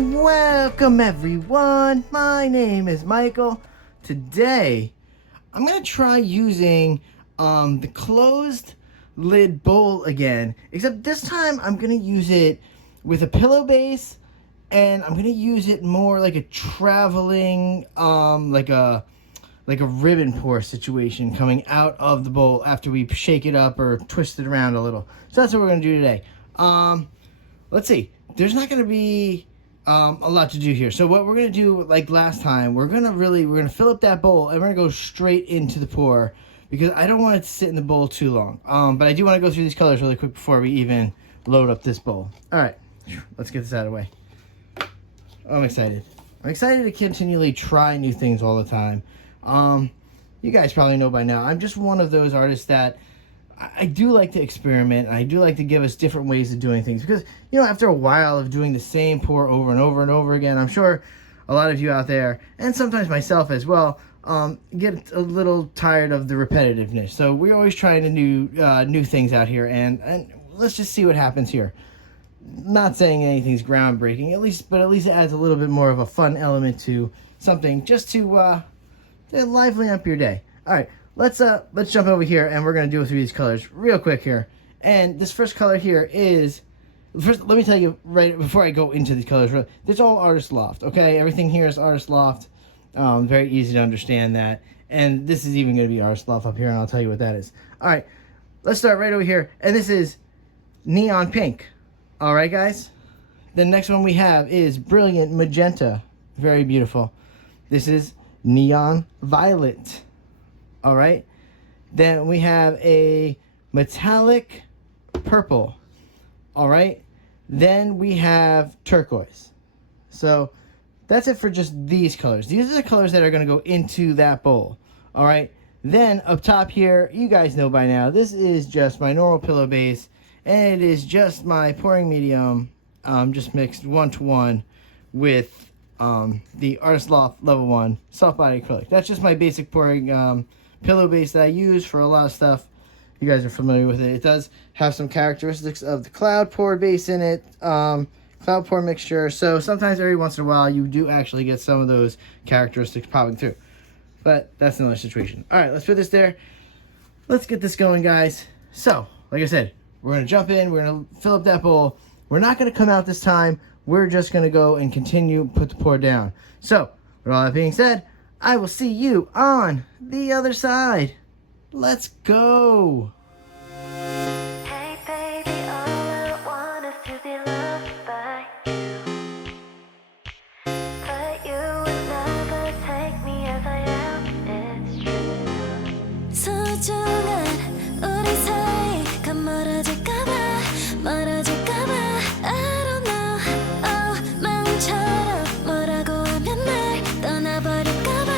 Welcome everyone, my name is Michael. Today I'm going to try using the closed lid bowl again, except this time I'm going to use it with a pillow base, and I'm going to use it more like a traveling, like a ribbon pour situation coming out of the bowl after we shake it up or twist it around a little. So that's what we're going to do today. Let's see, there's not going to be a lot to do here. So what we're going to do, like last time, we're going to fill up that bowl and we're going to go straight into the pour because I don't want it to sit in the bowl too long. But I do want to go through these colors really quick before we even load up this bowl. All right, let's get this out of the way. I'm excited. I'm excited to continually try new things all the time. You guys probably know by now, I'm just one of those artists that I do like to experiment, and I do like to give us different ways of doing things because, you know, after a while of doing the same pour over and over and over again, I'm sure a lot of you out there, and sometimes myself as well, get a little tired of the repetitiveness. So we're always trying to new things out here, and let's just see what happens here. Not saying anything's groundbreaking, but at least it adds a little bit more of a fun element to something just to lively up your day. All right. Let's jump over here, and we're going to do through these colors real quick here. And this first color here is... First, let me tell you right before I go into these colors. This is all Artist Loft, okay? Everything here is Artist Loft. Very easy to understand that. And this is even going to be Artist Loft up here, and I'll tell you what that is. All right, let's start right over here. And this is Neon Pink. All right, guys? The next one we have is Brilliant Magenta. Very beautiful. This is Neon Violet. All right, then we have a metallic purple. All right, then we have turquoise. So that's it for just these colors. These are the colors that are going to go into that bowl. All right, then up top here, you guys know by now, this is just my normal pillow base, and it is just my pouring medium, just mixed 1-to-1 with the Artist Loft Level 1 soft body acrylic. That's just my basic pouring pillow base that I use for a lot of stuff. You guys are familiar with it. It does have some characteristics of the cloud pour base in it, cloud pour mixture. So sometimes every once in a while you do actually get some of those characteristics popping through. But that's another situation. All right, let's put this there. Let's get this going, guys. So, like I said, we're going to jump in. We're going to fill up that bowl. We're not going to come out this time. We're just going to go and continue put the pour down. So, with all that being said, I will see you on the other side. Let's go. Hey baby, all I want is to be loved by you. But you will never take me as I am, it's true. 소중한 우리 사이가 멀어질까봐 I don't know. Oh, 마음처럼 뭐라고 하면 날 떠나버릴까봐.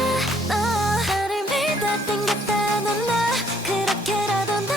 나를 믿어 땡겼다는 나 그렇게라도 나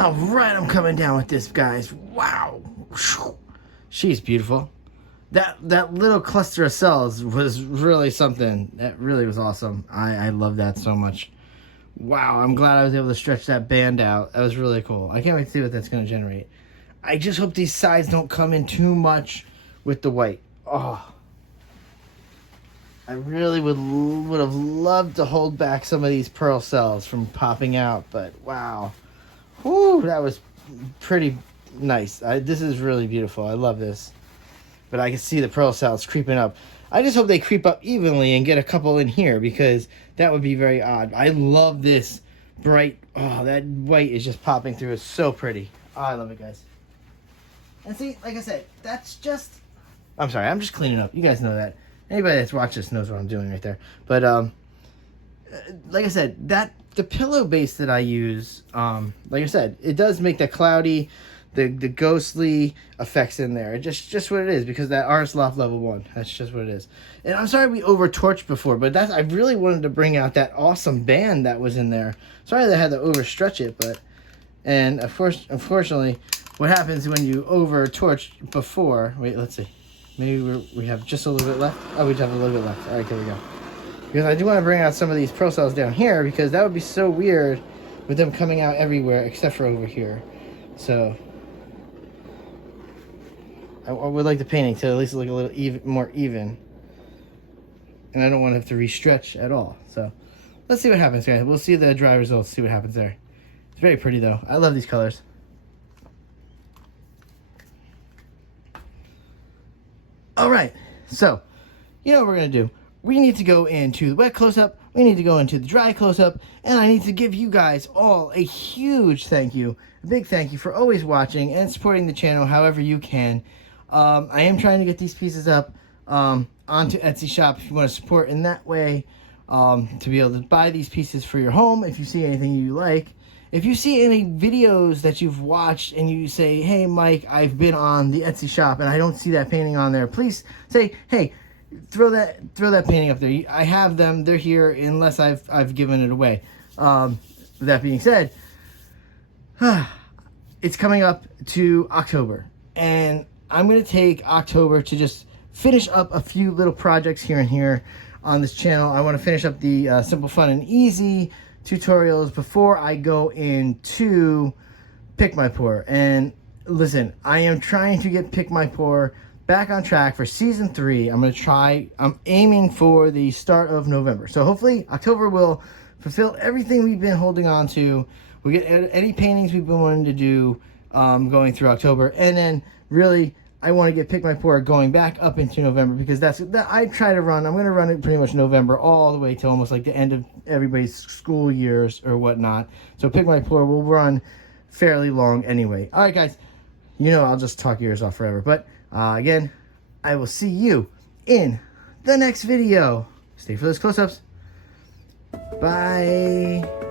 All right, I'm coming down with this, guys. Wow. She's beautiful. That little cluster of cells was really something. That really was awesome. I love that so much. Wow, I'm glad I was able to stretch that band out. That was really cool. I can't wait to see what that's going to generate. I just hope these sides don't come in too much with the white. Oh, I really would have loved to hold back some of these pearl cells from popping out, but wow. Whew, that was pretty nice. This is really beautiful. I love this. But I can see the pearl cells creeping up. I just hope they creep up evenly and get a couple in here, because that would be very odd. I love this bright. Oh, that white is just popping through. It's so pretty. Oh, I love it, guys. And see, like I said, that's just... I'm sorry, I'm just cleaning up. You guys know that. Anybody that's watched this knows what I'm doing right there. But, like I said, the pillow base that I use, like I said, it does make the cloudy, the ghostly effects in there. Just what it is, because that Artist Loft level 1. That's just what it is. And I'm sorry we over torched before, but I really wanted to bring out that awesome band that was in there. Sorry that I had to overstretch it, but... And, of course, unfortunately, what happens when you over torch before... Wait, let's see. Maybe we have just a little bit left. Oh, we just have a little bit left. All right, here we go. Because I do want to bring out some of these pearl cells down here, because that would be so weird with them coming out everywhere except for over here. So I would like the painting to at least look a little more even. And I don't want to have to restretch at all. So let's see what happens, guys. We'll see the dry results, see what happens there. It's very pretty, though. I love these colors. All right, so you know what we're going to do. We need to go into the wet close-up, we need to go into the dry close-up, and I need to give you guys all a huge thank you, a big thank you for always watching and supporting the channel however you can. I am trying to get these pieces up onto Etsy shop if you want to support in that way, to be able to buy these pieces for your home if you see anything you like. If you see any videos that you've watched and you say, hey, Mike, I've been on the Etsy shop and I don't see that painting on there, please say, hey, throw that painting up there. I have them. They're here unless I've given it away. That being said, it's coming up to October. And I'm going to take October to just finish up a few little projects here and here on this channel. I want to finish up the Simple, Fun, and Easy tutorials before I go into Pick My Pour. And listen, I am trying to get Pick My Pour back on track for season 3. I'm aiming for the start of November. So hopefully October will fulfill everything we've been holding on to. We get any paintings we've been wanting to do going through October. And then really, I want to get Pick My Pour going back up into November, because I try to run. I'm going to run it pretty much November all the way to almost like the end of everybody's school years or whatnot. So Pick My Pour will run fairly long anyway. All right, guys. You know I'll just talk your ears off forever. But again, I will see you in the next video. Stay for those close-ups. Bye.